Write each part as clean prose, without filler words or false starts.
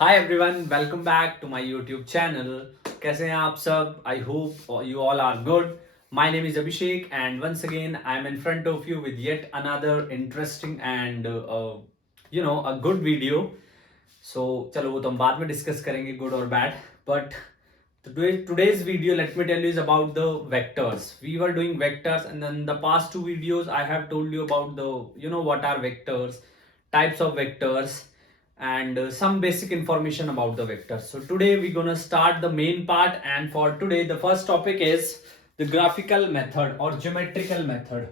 Hi everyone, welcome back to my YouTube channel. कैसे हैं आप सब? I hope you all are good. My name is Abhishek and once again I am in front of you with yet another interesting and a good video. So चलो वो तो हम बाद में डिस्कस करेंगे, गुड और bad. But today's video, let me tell you, is about the vectors. We were doing vectors, and then the past two videos I have told you about what are vectors, types of vectors, and some basic information about the vectors. So today we're gonna start the main part, and for today the first topic is the graphical method or geometrical method.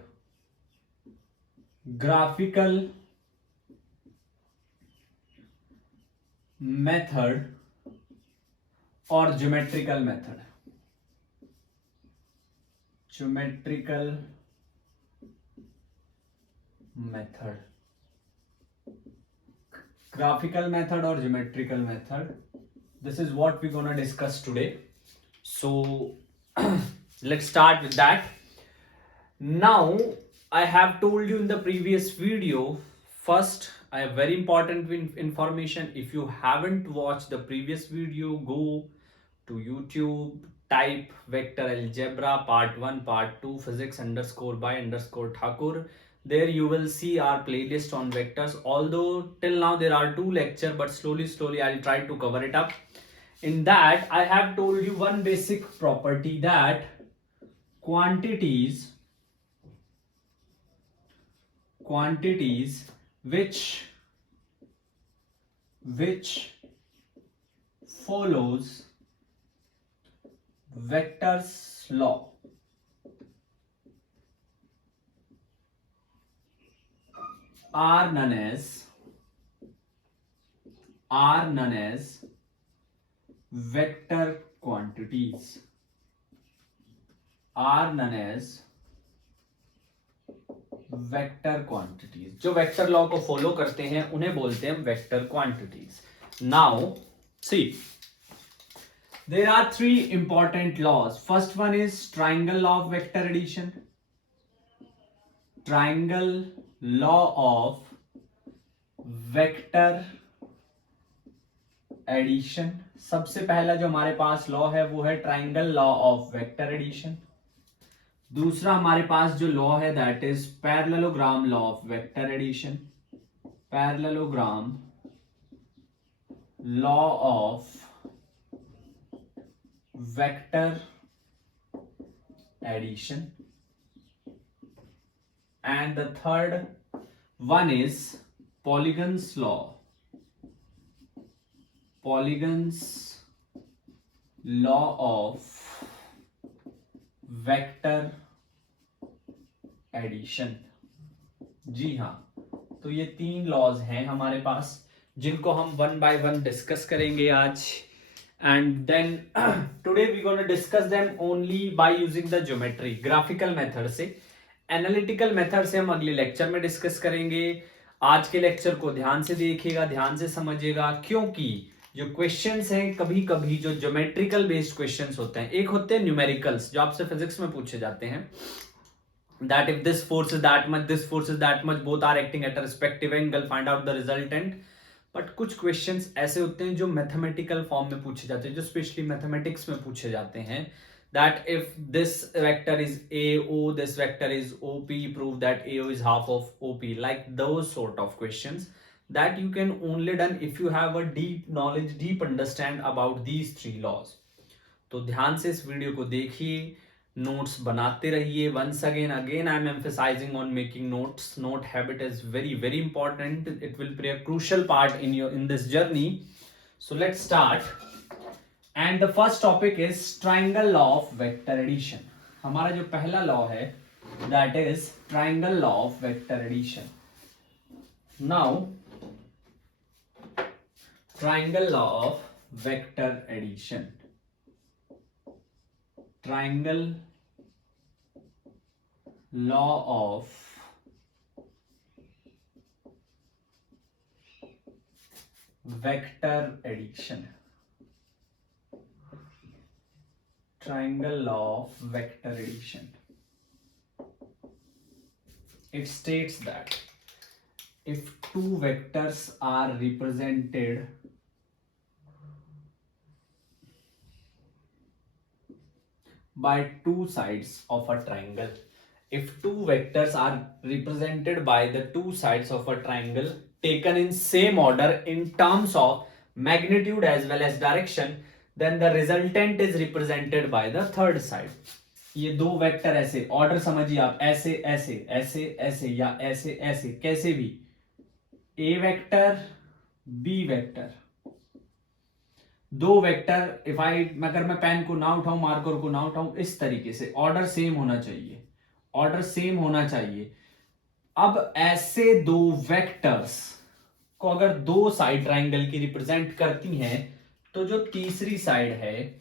Graphical method or geometrical method. Geometrical method. Graphical method or geometrical method. This is what we're gonna discuss today. So let's start with that. Now, I have told you in the previous video, first, I have very important information. If you haven't watched the previous video, go to YouTube, type vector algebra part 1, part 2, physics underscore by underscore Thakur. There you will see our playlist on vectors. Although till now there are 2 lectures, but slowly I'll try to cover it up. In that, I have told you one basic property, that quantities which follows vector's law are known as vector quantities. Vector quantities, जो vector law को follow करते हैं उन्हें बोलते हैं vector quantities. Now see, there are 3 important laws. First one is triangle law of vector addition. Triangle law of vector addition. सबसे पहला जो हमारे पास लॉ है वो है triangle law of vector addition. दूसरा हमारे पास जो लॉ है that is parallelogram law of vector addition. Parallelogram law of vector addition. And the third one is Polygon's law. Polygon's law of vector addition. जी हाँ, तो ये 3 लॉज हैं हमारे पास जिनको हम वन बाय वन डिस्कस करेंगे आज. And then today we gonna discuss them only by using the geometry, graphical method से. एनालिटिकल मेथड से हम अगले लेक्चर में डिस्कस करेंगे. आज के लेक्चर को ध्यान से देखिएगा, ध्यान से समझिएगा, क्योंकि जो क्वेश्चंस हैं कभी कभी जो ज्योमेट्रिकल बेस्ड क्वेश्चंस होते हैं, एक होते हैं न्यूमेरिकल्स जो आपसे फिजिक्स में पूछे जाते हैं, that if this force is that much, this force is that much, both are acting at a respective angle, find out the resultant. But कुछ क्वेश्चंस ऐसे होते हैं जो मैथमेटिकल फॉर्म में पूछे जाते हैं, जो स्पेशली मैथमेटिक्स में पूछे जाते हैं, that if this vector is AO, this vector is OP, prove that AO is half of OP, like those sort of questions that you can only done if you have a deep knowledge, deep understand about these 3 laws. तो ध्यान से इस video को देखिए, notes बनाते रहिए. Once again I am emphasizing on making notes. Note habit is very important. It will play a crucial part in this journey. So let's start. And the first topic is triangle law of vector addition. हमारा जो पहला law है that is triangle law of vector addition. Now triangle law of vector addition. Triangle law of vector addition. Triangle law of vector addition. It states that if two vectors are represented by two sides of a triangle. If two vectors are represented by the two sides of a triangle taken in same order in terms of magnitude as well as direction, then the resultant is represented by the third side. ये दो vector ऐसे, order समझिए आप, ऐसे ऐसे ऐसे ऐसे या ऐसे ऐसे, कैसे भी, ए वेक्टर बी वेक्टर, दो वेक्टर, इफ आई, अगर मैं पेन को ना उठाऊं, मार्कर को ना उठाऊं, इस तरीके से ऑर्डर सेम होना चाहिए, ऑर्डर सेम होना चाहिए. अब ऐसे दो वेक्टर्स को अगर दो साइड ट्राइंगल की रिप्रेजेंट करती हैं, तो जो तीसरी साइड है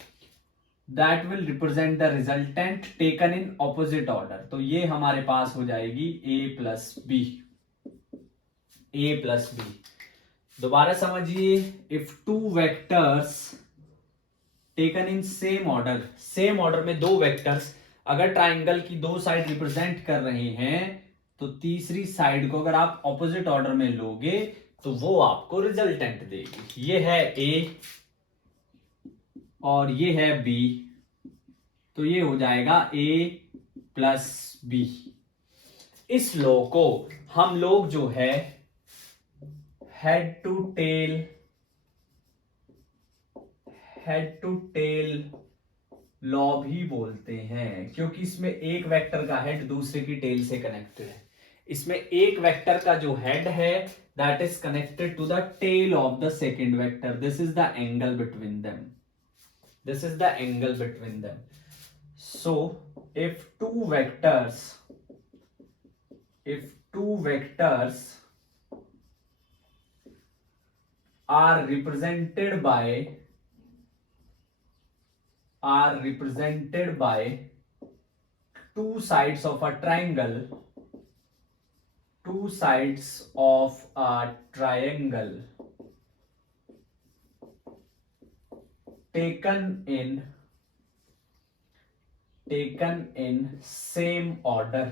that will represent the resultant taken in opposite order. तो ये हमारे पास हो जाएगी ए प्लस बी, ए प्लस बी. दोबारा समझिए, if two vectors taken in same order, same order में दो वेक्टर्स अगर ट्राइंगल की दो साइड रिप्रेजेंट कर रहे हैं, तो तीसरी साइड को अगर आप ऑपोजिट ऑर्डर में लोगे तो वो आपको रिजल्टेंट देगी. ये है ए और ये है बी, तो ये हो जाएगा ए प्लस बी. इस लॉ को हम लोग जो है हेड टू टेल लॉ भी बोलते हैं, क्योंकि इसमें एक वेक्टर का हेड दूसरे की टेल से कनेक्टेड है. इसमें एक वेक्टर का जो हेड है that is connected to the tail of the second vector. This is the angle between them, this is the angle between them. So if two vectors are represented by two sides of a triangle, taken in same order,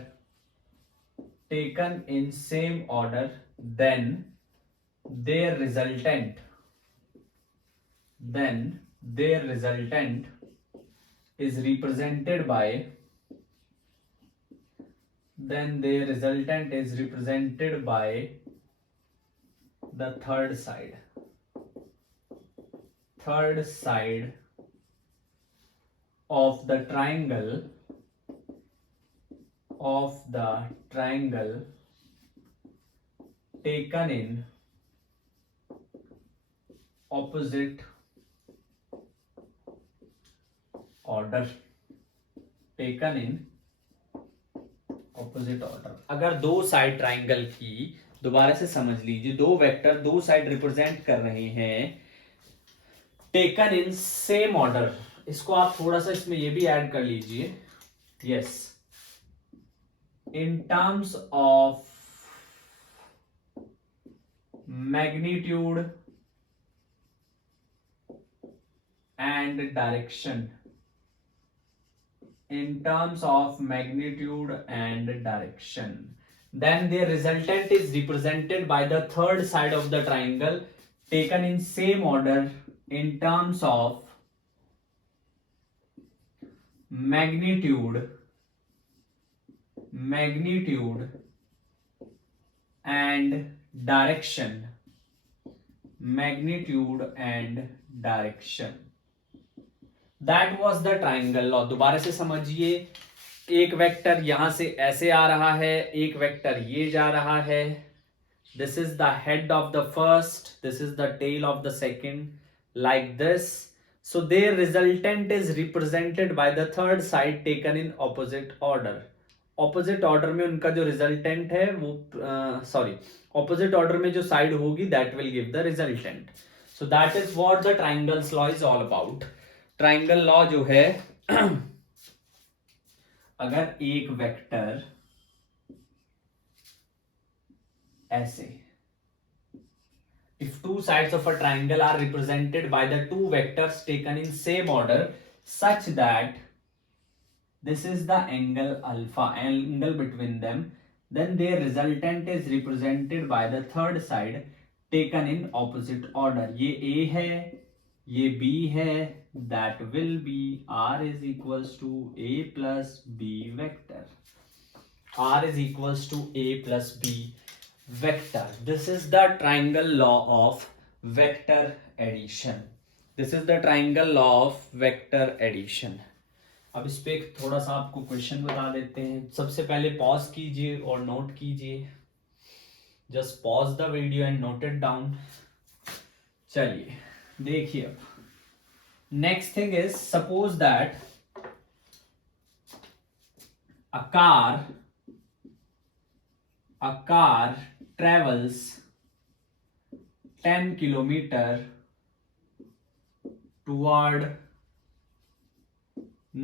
then their resultant is represented by the third side of the triangle taken in opposite order. अगर दो side triangle की, दोबारा से समझ लीजिए, दो vector दो side represent कर रहे हैं टेकन इन सेम ऑर्डर. इसको आप थोड़ा सा इसमें ये भी ऐड कर लीजिए. Yes, in terms of magnitude and direction, then their resultant is represented by the third side of the triangle taken in same order in terms of magnitude and direction. That was the triangle law. दोबारा से समझिए, एक vector यहां से ऐसे आ रहा है, एक वेक्टर ये जा रहा है. This is the head of the first, this is the tail of the second, like this. So their resultant is represented by the third side taken in opposite order. Opposite order में उनका जो resultant है वो opposite order में जो side होगी that will give the resultant. So that is what the triangles law is all about. Triangle law जो है, अगर एक वेक्टर ऐसे, if two sides of a triangle are represented by the two vectors taken in same order such that this is the angle alpha, angle between them, then their resultant is represented by the third side taken in opposite order. ये A है, ये b है, that will be r is equals to a plus b vector. R is equals to a plus b vector. This is the triangle law of vector addition. This is the triangle law of vector addition. अब इस पे थोड़ा सा आपको question बता देते हैं. सबसे पहले पॉज कीजिए और नोट कीजिए. Just pause the video and note it down. चलिए देखिए. अब next thing is, suppose that a car travels 10 kilometer toward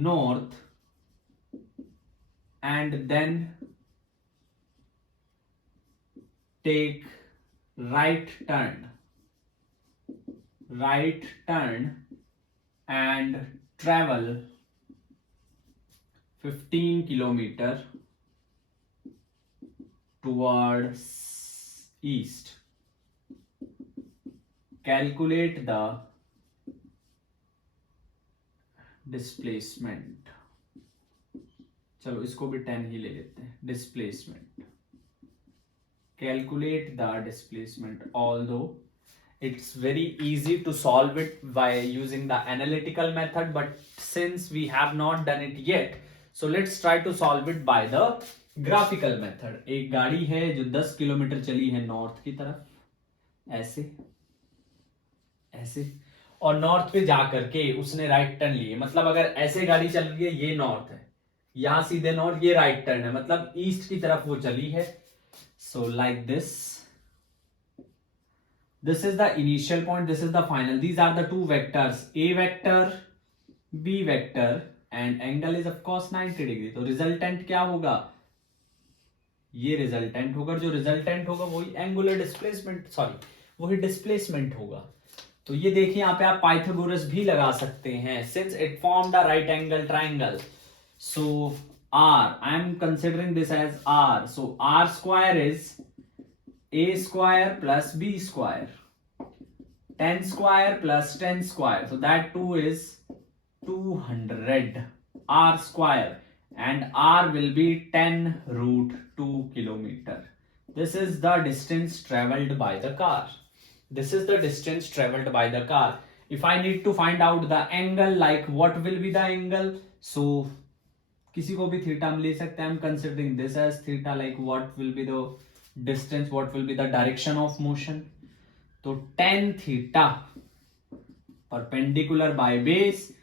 north and then take right turn and travel 15 kilometer towards east. Calculate the displacement. चलो इसको भी 10 ही ले लेते हैं. Displacement. Calculate the displacement. Although it's very easy to solve it by using the analytical method, but since we have not done it yet, so let's try to solve it by the graphical method. एक गाड़ी है जो 10 kilometre चली है north की तरफ, ऐसे ऐसे, और नॉर्थ पे जाकर के उसने राइट टर्न लिए. मतलब अगर ऐसे गाड़ी चल रही है, ये नॉर्थ है, यहां सीधे नॉर्थ, ये राइट टर्न है, मतलब ईस्ट की तरफ वो चली है. So like this. This is the initial point, this is the final. These are the two vectors, A vector, B vector, and angle is of course 90 degree. तो resultant क्या होगा? ये resultant होगा. जो resultant होगा वही angular displacement, वही displacement होगा. तो ये देखिए यहाँ पे आप पाइथागोरस भी लगा सकते हैं. Since it formed a right angle triangle, so R, I am considering this as R. So R square is a square plus b square, 10 square plus 10 square, so that too is 200 r square, and r will be 10 root 2 kilometer. This is the distance traveled by the car. This is the distance traveled by the car. If I need to find out the angle, like what will be the angle, so किसी को भी theta हम ले सकते हैं. I am considering this as theta, like what will be the distance, what will be the direction of motion. तो tan theta perpendicular by base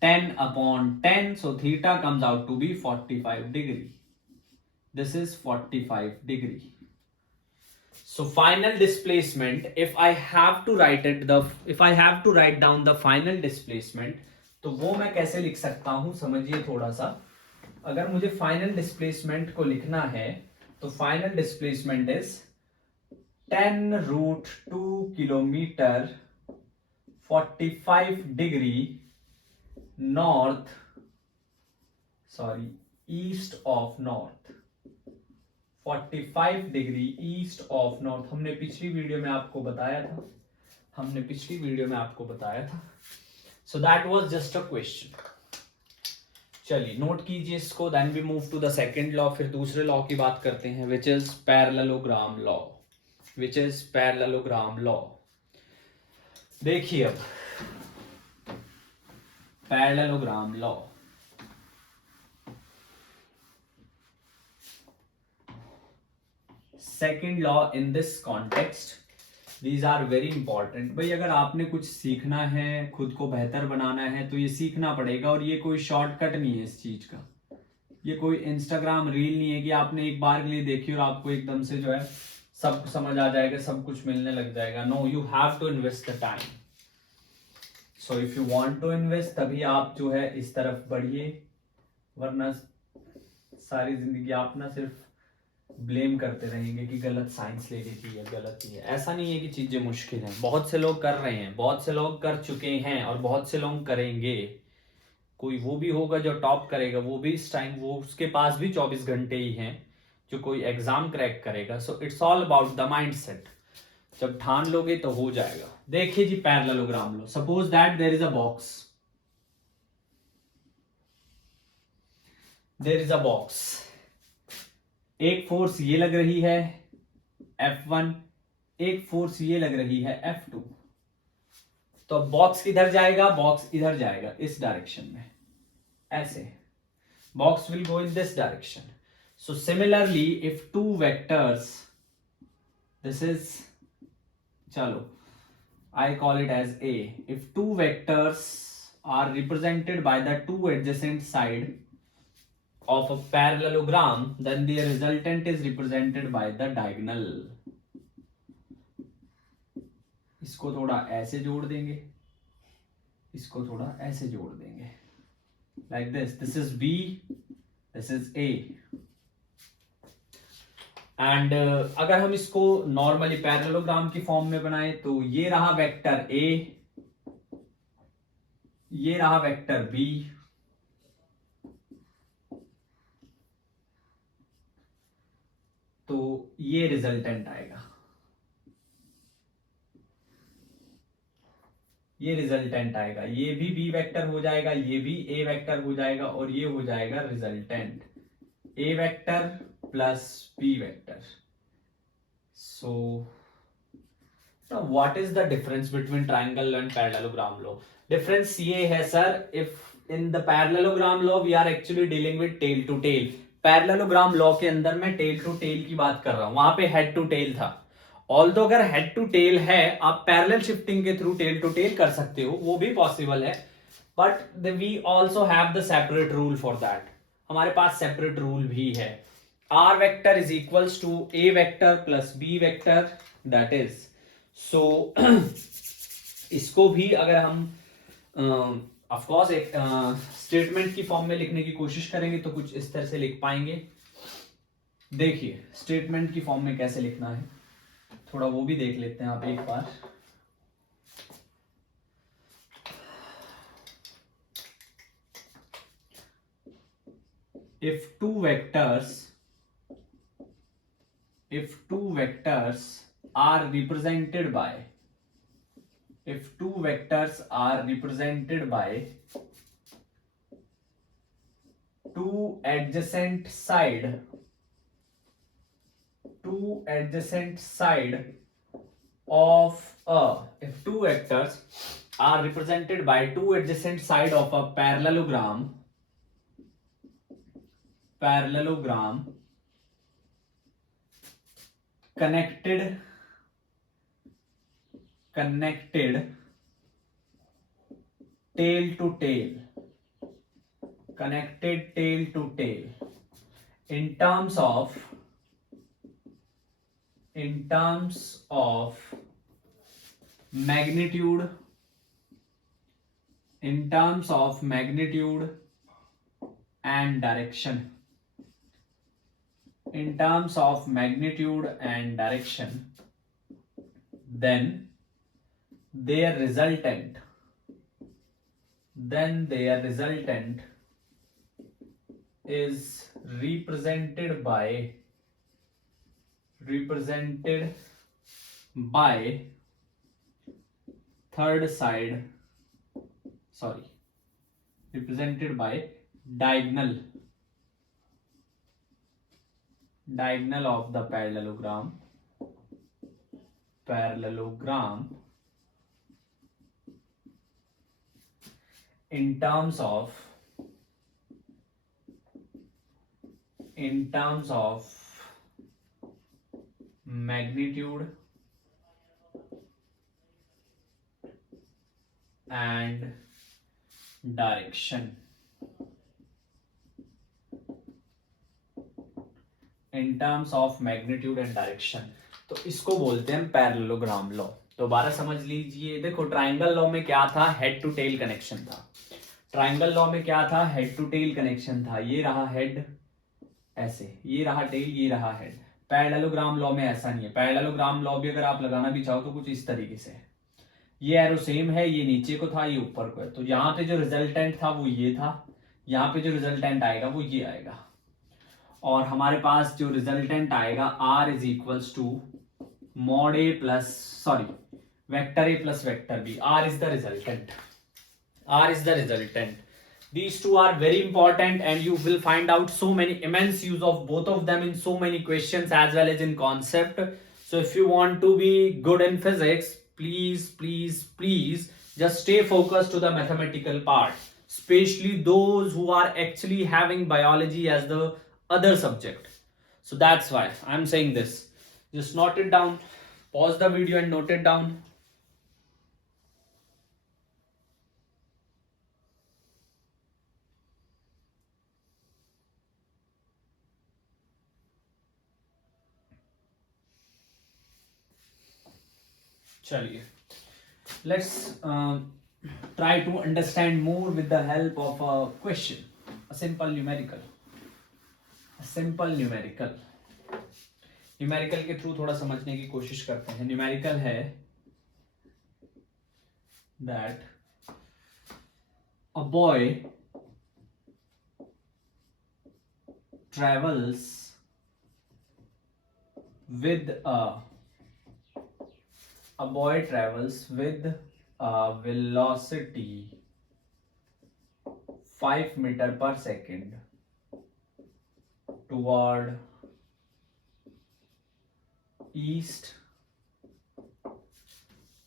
10 upon 10, so theta comes out to be 45 degree. This is 45 degree. So final displacement, if I have to write down the final displacement, तो वो मैं कैसे लिख सकता हूं, समझिए थोड़ा सा. अगर मुझे फाइनल डिस्प्लेसमेंट को लिखना है, तो final displacement is 10 root 2 kilometre 45 degree east of north. 45 degree east of north. हमने पिछली वीडियो में आपको बताया था. So that was just a question. चलिए नोट कीजिए इसको. Then we move to the second law. फिर दूसरे लॉ की बात करते हैं, विच इज पैरेललोग्राम लॉ. देखिए अब parallelogram law. Second law in this context. These are very important. भाई अगर आपने कुछ सीखना है, खुद को बेहतर बनाना है, तो ये सीखना पड़ेगा. और ये कोई शॉर्टकट नहीं है इस चीज का. ये कोई इंस्टाग्राम रील नहीं है कि आपने एक बार के लिए देखी और आपको एकदम से जो है सब समझ आ जाएगा, सब कुछ मिलने लग जाएगा. No, you have to invest the time. So if you want to invest, तभी आप जो है इस तरफ बढ़िए. वरना सारी जिंदगी आप ना सिर्फ ब्लेम करते रहेंगे कि गलत साइंस ले ली थी या गलत ही है. ऐसा नहीं है कि चीजें मुश्किल हैं. बहुत से लोग कर रहे हैं, बहुत से लोग कर चुके हैं, और बहुत से लोग करेंगे. कोई वो भी होगा जो टॉप करेगा, वो भी इस टाइम वो उसके पास भी 24 घंटे ही हैं जो कोई एग्जाम क्रैक करेगा. So it's all about the mindset. जब ठान लोगे तो हो जाएगा। देखिए जी पैरेललोग्राम लो, suppose that there is a box, there is a box, एक फोर्स ये लग रही है F1, एक फोर्स ये लग रही है F2। तो बॉक्स किधर जाएगा, बॉक्स इधर जाएगा इस डायरेक्शन में, ऐसे box will go in this direction. So similarly if two vectors, this is, चलो I call it as A. If two vectors are represented by the two adjacent side of a parallelogram, then their resultant is represented by the diagonal. इसको थोड़ा ऐसे जोड़ देंगे, इसको थोड़ा ऐसे जोड़ देंगे, like this. This is B, this is A. And अगर हम इसको नॉर्मली पैरेललोग्राम की फॉर्म में बनाए तो ये रहा वेक्टर A, ये रहा वेक्टर B, तो ये रिजल्टेंट आएगा, ये रिजल्टेंट आएगा, ये भी B वेक्टर हो जाएगा, ये भी A वेक्टर हो जाएगा, और ये हो जाएगा resultant A vector plus B vector. So now what is the difference between triangle and parallelogram law? Difference ये है sir, if in the parallelogram law we are actually dealing with tail to tail, parallelogram law के अंदर मैं tail to tail की बात कर रहा हूं, वहां पे head to tail था। ऑल्दो अगर head to tail है, आप parallel shifting के थ्रू tail to tail कर सकते हो, वो भी पॉसिबल है, but we also have the separate rule for that, हमारे पास separate rule भी है। R vector is equals to A vector plus B vector, that is, सो इसको भी अगर हम ऑफ कोर्स एक स्टेटमेंट की फॉर्म में लिखने की कोशिश करेंगे तो कुछ इस तरह से लिख पाएंगे। देखिए स्टेटमेंट की फॉर्म में कैसे लिखना है, थोड़ा वो भी देख लेते हैं आप एक बार। If two vectors are represented by, if two vectors are represented by two adjacent side of a, if two vectors are represented by two adjacent side of a parallelogram connected tail to tail, in terms of magnitude, and direction, then their resultant is represented by third side, represented by diagonal of the parallelogram in terms of magnitude and direction, तो इसको बोलते हैं parallelogram law. दोबारा समझ लीजिए, देखो triangle law में क्या था, हेड टू टेल कनेक्शन था। ट्राइंगल लॉ में क्या था, हेड टू टेल कनेक्शन था, ये रहा हेड ऐसे, ये रहा टेल, ये रहा हेड। पैरेललोग्राम लॉ में ऐसा नहीं है। पैरेललोग्राम लॉ भी अगर आप लगाना भी चाहो तो कुछ इस तरीके से, ये एरो सेम है, ये नीचे को था, ये ऊपर को है, तो यहाँ पे जो रिजल्टेंट था वो ये था, यहाँ पे जो रिजल्टेंट आएगा वो ये आएगा, और हमारे पास जो रिजल्टेंट आएगा R is equals to mod a plus sorry vector a plus vector b. R is the resultant. R is the resultant. These two are very important and you will find out so many immense use of both of them in so many questions as well as in concept. So if you want to be good in physics, please just stay focused to the mathematical part, especially those who are actually having biology as the other subject. So that's why I'm saying this. Just note it down. Pause the video and note it down. Chaliye. Let's try to understand more with the help of a question, a simple numerical. Numerical के through थोड़ा समझने की कोशिश करते हैं. Numerical है that a boy travels with a velocity 5 meter per second toward east.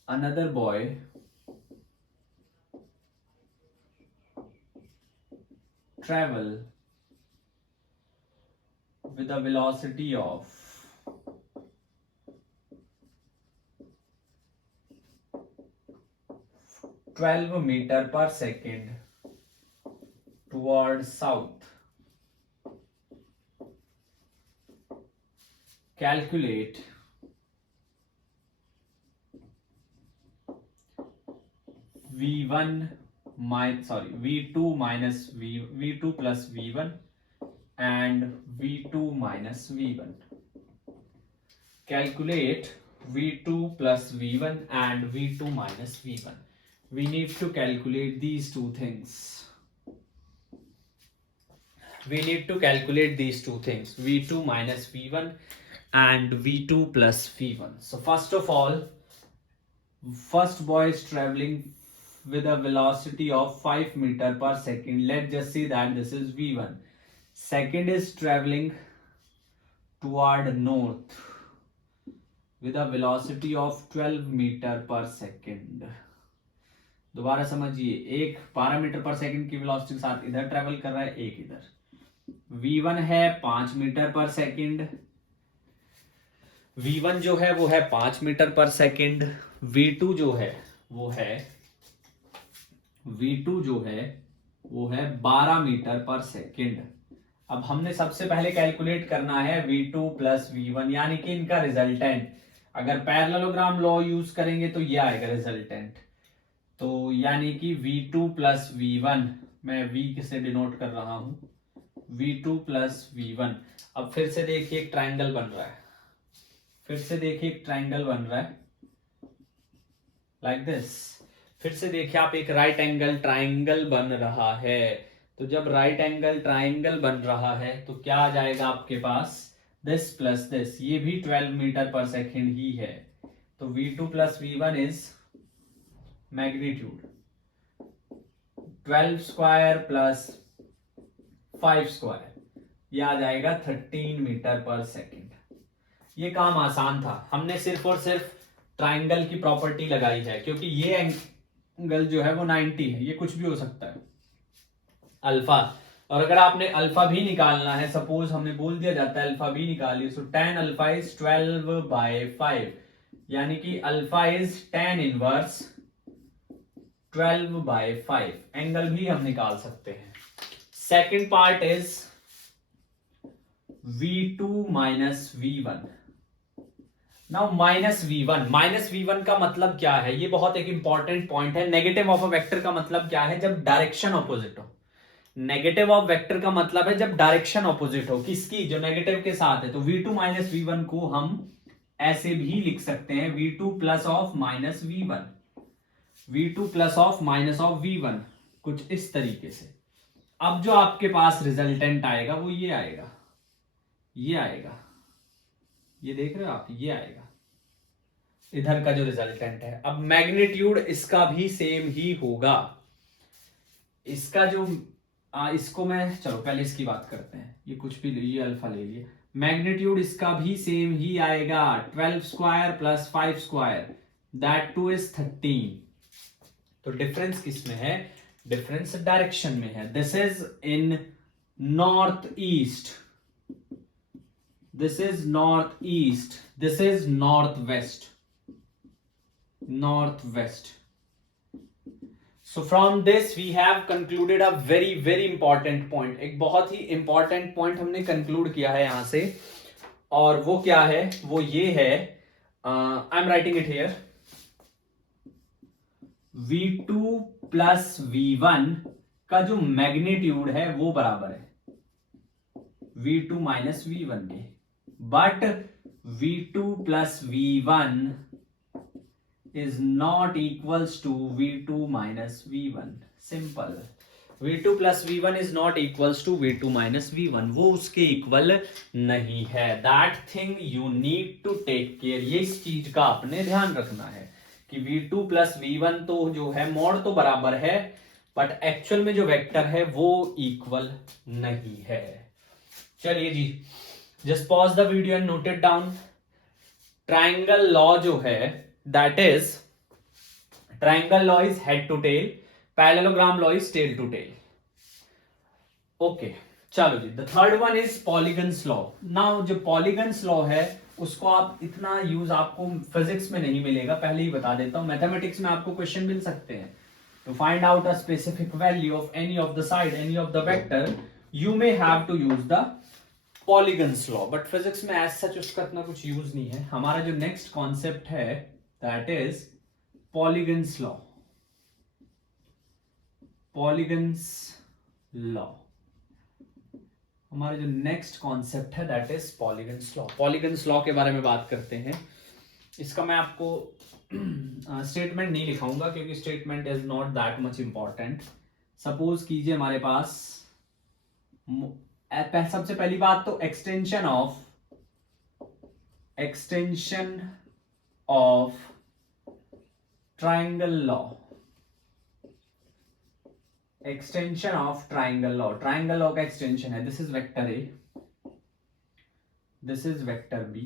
Another boy travel with a velocity of 12 meter per second toward south. Calculate V2 minus V2 plus V1 and V2 minus V1. Calculate V2 plus V1 and V2 minus V1. We need to calculate these two things. V2 minus V1 and V2 plus V1. So first of all, first boy is traveling with a velocity of 5 meter per second. Let's just see that this is V1. Second is traveling toward north with a velocity of 12 meter per second. दोबारा समझिए, एक 12 metre पर second की velocity के साथ इधर travel कर रहा है, एक इधर. V1 है 5 मीटर पर सेकंड. V1 जो है वो है 5 मीटर पर सेकंड. V2 जो है वो है 12 मीटर पर सेकंड. अब हमने सबसे पहले कैलकुलेट करना है V2 प्लस V1 यानी कि इनका रिजल्टेंट. अगर पैरेललोग्राम लॉ यूज करेंगे तो ये आएगा रिजल्टेंट. तो यानी कि V2 प्लस V1, मैं V से डिनोट कर रहा हूं, V2 प्लस V1. अब फिर से देखिए एक ट्रायंगल बन रहा है, लाइक दिस. फिर से देखिए आप, एक राइट एंगल ट्रायंगल बन रहा है. तो जब राइट एंगल ट्रायंगल बन रहा है तो क्या आ जाएगा आपके पास, दिस प्लस दिस. ये भी 12 मीटर पर सेकेंड ही है. तो V2 plus V1 is magnitude 12 square plus 5 square, ये आ जाएगा 13 मीटर पर सेकेंड. ये काम आसान था, हमने सिर्फ और सिर्फ ट्रायंगल की प्रॉपर्टी लगाई है, क्योंकि ये एंगल जो है वो 90 है, ये कुछ भी हो सकता है अल्फा. और अगर आपने अल्फा भी निकालना है, सपोज हमने बोल दिया जाता है अल्फा भी निकालिए, सो tan अल्फा इज 12/5, यानी कि alpha is tan inverse 12/5. Angle भी हम निकाल सकते हैं. Second part is V2 minus V1. Now minus V1 का मतलब क्या है, ये बहुत एक इंपॉर्टेंट पॉइंट है. नेगेटिव ऑफ अ वेक्टर का मतलब क्या है, जब डायरेक्शन ऑपोजिट हो. नेगेटिव ऑफ वेक्टर का मतलब है जब डायरेक्शन ऑपोजिट हो, किसकी, जो नेगेटिव के साथ है. तो V2 माइनस V1 को हम ऐसे भी लिख सकते हैं, V2 plus of minus V1, V2 plus of minus of V1, कुछ इस तरीके से. अब जो आपके पास रिजल्टेंट आएगा वो ये आएगा, ये देख रहे हो आप, ये आएगा. इधर का जो रिजल्टेंट है। अब मैग्नीट्यूड इसका भी सेम ही होगा। इसका जो इसको मैं, चलो पहले इसकी बात करते हैं, ये कुछ भी, ये अल्फा ले लिए। मैग्नीट्यूड इसका भी सेम ही आएगा, 12 square plus 5 square, that two is 13। तो डिफरेंस किस में है? डिफरेंस डायरेक्शन में है। This is in north east, this is north east, this is north west, north west. So from this we have concluded a very important point। एक बहुत ही important point हमने conclude किया है यहां से, और वो क्या है? वो ये है, I'm writing it here, V2 plus V1 का जो मैग्नीट्यूड है वो बराबर है V2 माइनस V1 के, but V2 plus V1 is not equals to V2 minus V1। Simple, V2 plus V1 is not equals to V2 minus V1, वो उसके equal नहीं है। That thing you need to take care। ये इस चीज का आपने ध्यान रखना है कि V2 plus V1 तो जो है मोड तो बराबर है, बट एक्चुअल में जो वेक्टर है वो इक्वल नहीं है। चलिए जी, just pause the video and note it down. Triangle law जो है, that is triangle law is head to tail, parallelogram law is tail to tail। okay, चलो जी, the third one is polygons law। now जो polygons law है उसको आप इतना use आपको physics में नहीं मिलेगा, पहले ही बता देता हूं। मैथमेटिक्स में आपको क्वेश्चन मिल सकते हैं, to find out a specific value of any of the side, any of the vector, you may have to use the polygons law। but physics में as such उसका इतना कुछ यूज नहीं है। हमारा जो नेक्स्ट कॉन्सेप्ट है that is polygons law, polygons law। हमारा जो नेक्स्ट कॉन्सेप्ट है that is polygons law। polygons law के बारे में बात करते हैं। इसका मैं आपको स्टेटमेंट नहीं लिखाऊंगा क्योंकि statement is not that much important. Suppose कीजिए हमारे पास सबसे पहली बात तो extension of triangle law, extension of triangle law. Triangle law का एक्सटेंशन है, this is vector A, this is vector B.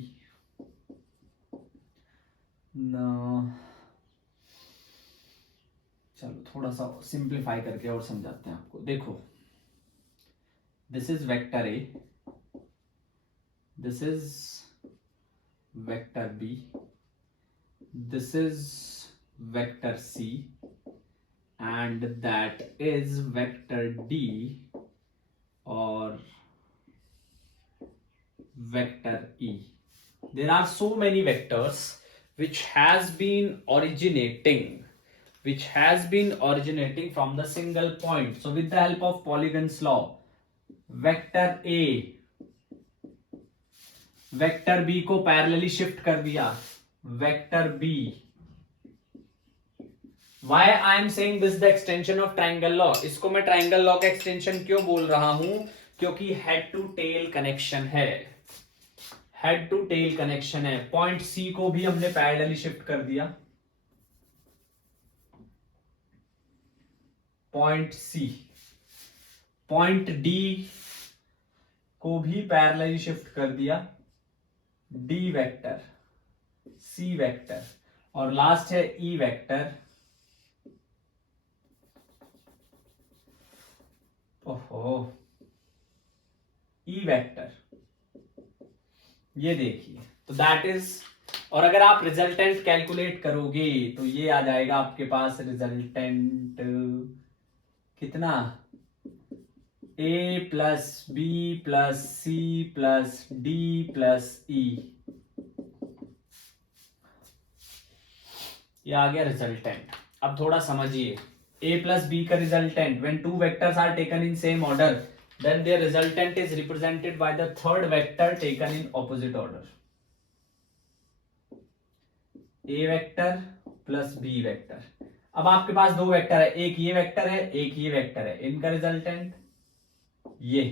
चलो थोड़ा सा सिंप्लीफाई करके और समझाते हैं आपको। देखो, this is vector A, this is vector B, this is vector C, and that is vector D or vector E। There are so many vectors which has been originating from the single point। so with the help of polygons law, vector A vector B को parallelly shift कर दिया, vector B। Why I am saying this the extension of triangle law? इसको मैं triangle law का extension क्यों बोल रहा हूं? क्योंकि head to tail connection है, head to tail connection है। पॉइंट C को भी हमने पैरेलली शिफ्ट कर दिया, पॉइंट C, पॉइंट D को भी पैरेलली शिफ्ट कर दिया, D वेक्टर, C वेक्टर, और लास्ट है E वेक्टर। ओहो, ई वेक्टर, ये देखिए। तो दैट इज, और अगर आप रिजल्टेंट कैलकुलेट करोगे तो ये आ जाएगा आपके पास रिजल्टेंट कितना, A plus B plus C plus D plus E. ये आ गया रिजल्टेंट। अब थोड़ा समझिए, a plus b का resultant, when two vectors are taken in same order, then their resultant is represented by the third vector taken in opposite order। a vector plus b vector। अब आपके पास दो vector है, एक ये vector है, एक ये वेक्टर है, इनका रिजल्टेंट ये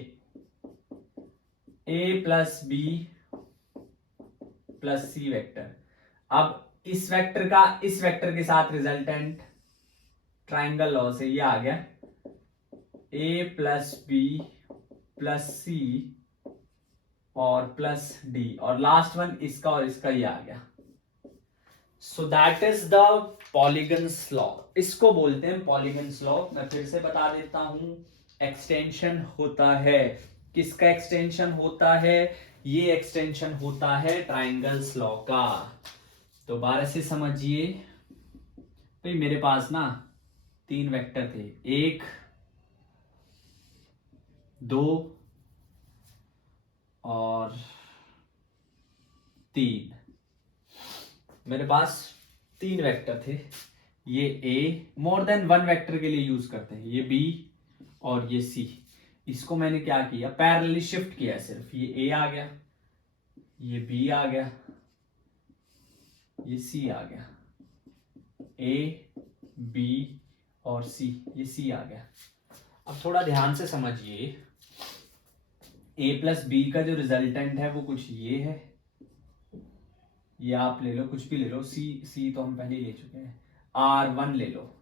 a plus b plus c vector. अब इस वेक्टर का इस वेक्टर के साथ रिजल्टेंट ट्राइंगल लॉ से ये आ गया a प्लस बी प्लस सी और प्लस डी, और लास्ट वन इसका और इसका ये आ गया। So that is the polygons law, इसको बोलते हैं पॉलीगन्स लॉ। मैं फिर से बता देता हूं, एक्सटेंशन होता है, किसका एक्सटेंशन होता है, ये एक्सटेंशन होता है ट्राइंगल्स लॉ का। दोबारा से समझिए, भाई मेरे पास ना 3 वेक्टर थे, 1 2 और 3। मेरे पास 3 वेक्टर थे, ये A, मोर देन 1 वेक्टर के लिए यूज करते हैं, ये B और ये C। इसको मैंने क्या किया, पैरेलली शिफ्ट किया सिर्फ, ये A आ गया, ये B आ गया, ये C आ गया, A B और C, ये C आ गया। अब थोड़ा ध्यान से समझिए, A प्लस बी का जो रिजल्टेंट है वो कुछ ये है, ये आप ले लो, कुछ भी ले लो, सी तो हम पहले ले चुके हैं, R1 ले लो,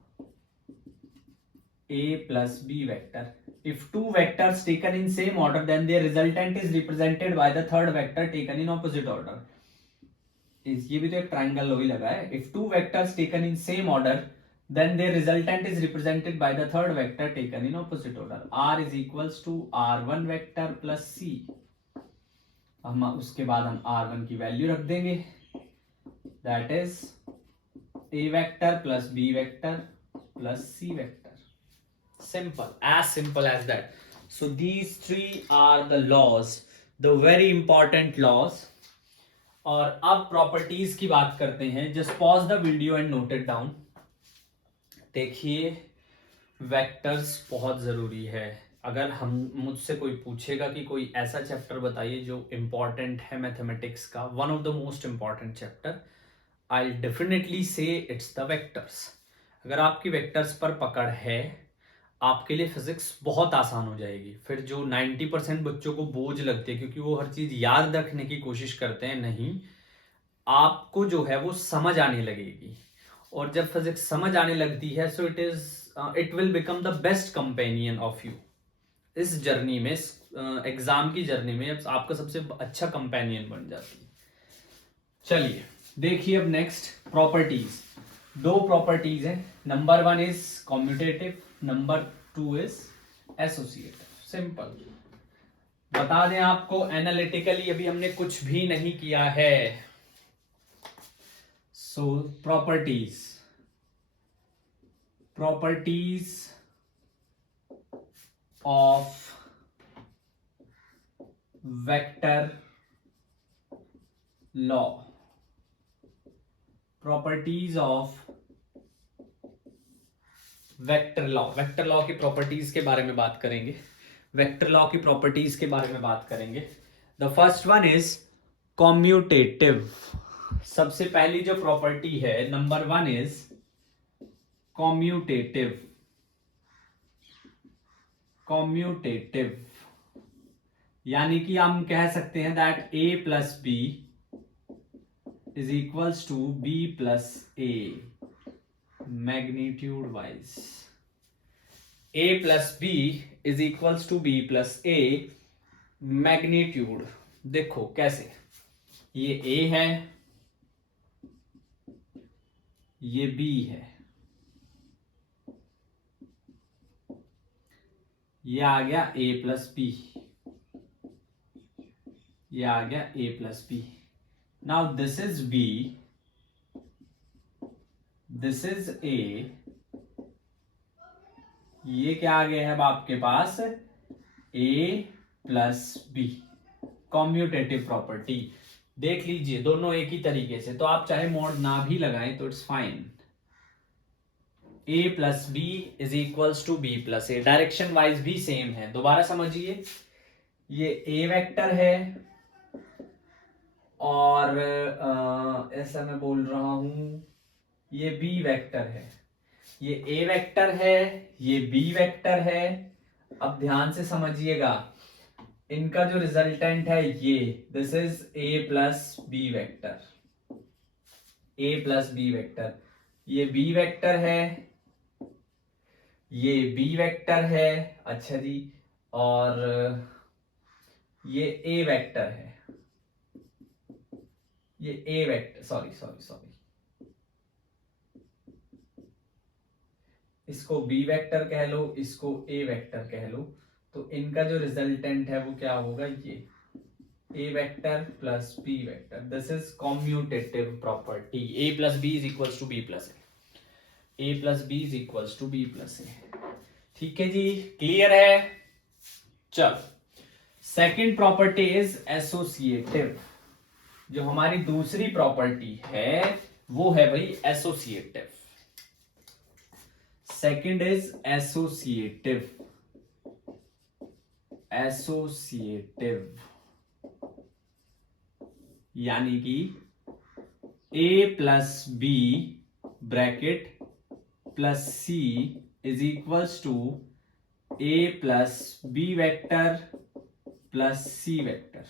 A plus B vector. If two vectors taken in same order, then their resultant is represented by the third vector taken in opposite order. ये भी तो एक ट्राइंगल लॉ ही लगा है। If two vectors taken in same order, then their resultant is represented by the third vector taken in opposite order. R is equals to R1 vector plus C. हम उसके बाद हम R1 की value रख देंगे, that is A vector plus B vector plus C vector. Simple as that. So these 3 are the laws, the very important laws. और अब properties की बात करते हैं। Just pause the video and note it down. देखिए, vectors बहुत जरूरी है। अगर हम मुझसे कोई पूछेगा कि कोई ऐसा चैप्टर बताइए जो इंपॉर्टेंट है मैथमेटिक्स का, one of the most important chapter, I definitely से इट्स द वेक्टर्स। अगर आपकी वेक्टर्स पर पकड़ है, आपके लिए फिजिक्स बहुत आसान हो जाएगी। फिर जो 90% बच्चों को बोझ लगती है क्योंकि वो हर चीज याद रखने की कोशिश करते हैं, नहीं, आपको जो है वो समझ आने लगेगी। और जब फिजिक्स समझ आने लगती है, so it will become the best companion of you इस जर्नी में, एग्जाम की जर्नी में आपका सबसे अच्छा कंपेनियन बन जाती है। चलिए देखिए, अब नेक्स्ट प्रॉपर्टीज। 2 प्रॉपर्टीज है, number 1 is commutative, number 2 is associative. Simple बता दें आपको, एनालिटिकली अभी हमने कुछ भी नहीं किया है। So properties of vector law, properties of vector law की प्रॉपर्टीज के बारे में बात करेंगे। वेक्टर लॉ की प्रॉपर्टीज के बारे में बात करेंगे। The first one is commutative. सबसे पहली जो प्रॉपर्टी है, नंबर 1 इज कॉम्यूटेटिव। यानी कि हम कह सकते हैं that A plus B is equals to B plus A magnitude wise. A plus B is equals to B plus A magnitude. देखो कैसे, ये A है, ये B है, ये आ गया A प्लस बी, ये आ गया A plus B. Now this is B, this is A, ये क्या आ गया है अब आपके पास, A plus B. Commutative property देख लीजिए, दोनों एक ही तरीके से, तो आप चाहे मोड ना भी लगाएं तो it's fine. A plus B is equals to B plus A, direction wise भी सेम है। दोबारा समझिए, ये A वेक्टर है और ऐसा मैं बोल रहा हूं, ये B वेक्टर है, ये A वेक्टर है, ये B वेक्टर है। अब ध्यान से समझिएगा, इनका जो रिजल्टेंट है ये, this is A plus B vector. A plus B vector, ये बी वेक्टर है, ये बी वेक्टर है, अच्छा जी, और ये ए वेक्टर है, ये A vector, sorry sorry sorry, इसको बी वेक्टर कह लो, इसको ए वेक्टर कह लो, तो इनका जो रिजल्टेंट है वो क्या होगा, ये A vector plus B vector. This is commutative property. A plus B is equals to B plus A plus B is equals to B plus A. ठीक है जी, क्लियर है. चल, सेकेंड प्रॉपर्टी इज एसोसिएटिव. जो हमारी दूसरी property है वो है भाई associative. Second is associative. Associative यानी कि a plus B bracket plus C is equals to a plus B vector plus C vector.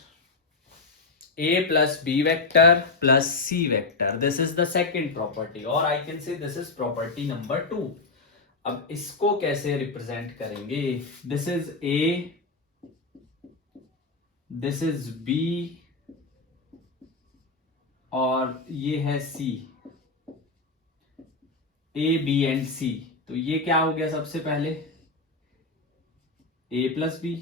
a plus B vector plus C vector, this is the second property, और I can say this is property number 2. अब इसको कैसे represent करेंगे, this is a, this is b, और ये है C, A, B and C. तो ये क्या हो गया, सबसे पहले A प्लस बी,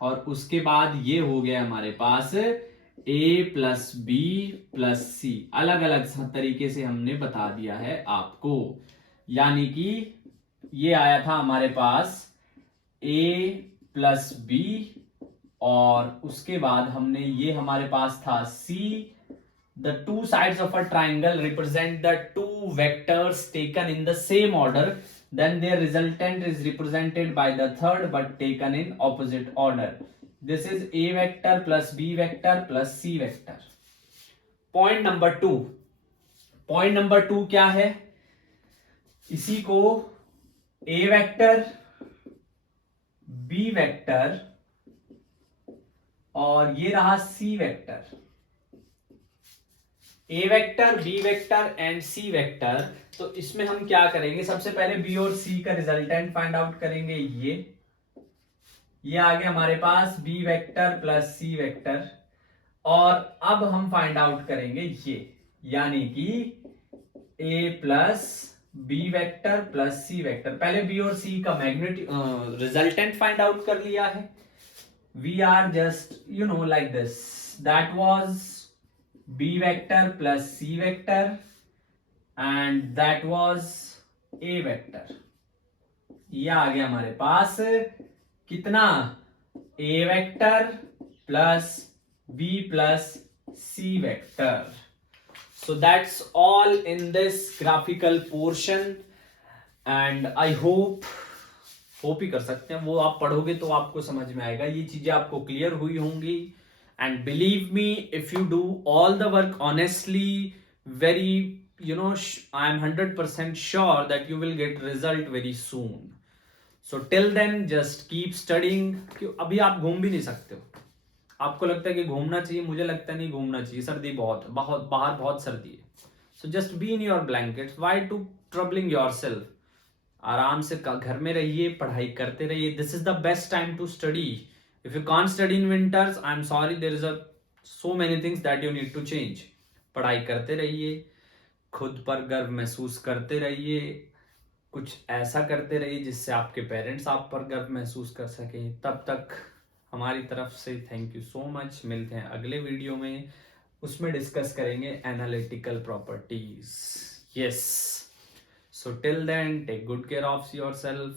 और उसके बाद ये हो गया हमारे पास A प्लस बी प्लस सी. अलग अलग तरीके से हमने बता दिया है आपको, यानी कि ये आया था हमारे पास A प्लस बी, और उसके बाद हमने ये हमारे पास था C. The two sides of a triangle represent the two vectors taken in the same order. Then their resultant is represented by the third but taken in opposite order. This is A vector plus B vector plus C vector. Point number 2. Point number 2 क्या है, इसी को A vector, B vector और ये रहा C vector. A vector, B vector and C vector. तो इसमें हम क्या करेंगे, सबसे पहले B और C का रिजल्टेंट फाइंड आउट करेंगे. ये आ गया हमारे पास B vector plus C vector, और अब हम फाइंड आउट करेंगे ये, यानी कि A plus B vector plus C vector. पहले B और C का मैग्नेटिक रिजल्टेंट फाइंड आउट कर लिया है. We are just like this. That was B vector plus C vector and that was A vector. ये आ गया हमारे पास कितना, A vector plus B plus C vector. So that's all in this graphical portion and I hope ही कर सकते हैं, वो आप पढ़ोगे तो आपको समझ में आएगा, ये चीजें आपको क्लियर हुई होंगी. And believe me, if you do all the work honestly, very I am 100% sure that you will get result very soon. So till then just keep studying. क्यों, अभी आप घूम भी नहीं सकते हो. आपको लगता है कि घूमना चाहिए, मुझे लगता नहीं घूमना चाहिए, सर्दी बहुत बाहर बहुत सर्दी है. So just be in your blankets. Why to troubling yourself. आराम से घर में रहिए, पढ़ाई करते रहिए. This is the best time to study. If you can't study in winters, I am sorry, there is so many things that you need to change. पढ़ाई करते रहिए, खुद पर गर्व महसूस करते रहिए, कुछ ऐसा करते रहिए जिससे आपके पेरेंट्स आप पर गर्व महसूस कर सकें. तब तक हमारी तरफ से थैंक यू सो मच. मिलते हैं अगले वीडियो में, उसमें डिस्कस करेंगे analytical properties. Yes. So till then, take good care of yourself,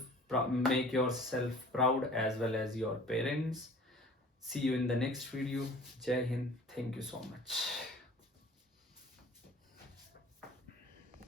make yourself proud as well as your parents. See you in the next video. Jai Hind. Thank you so much.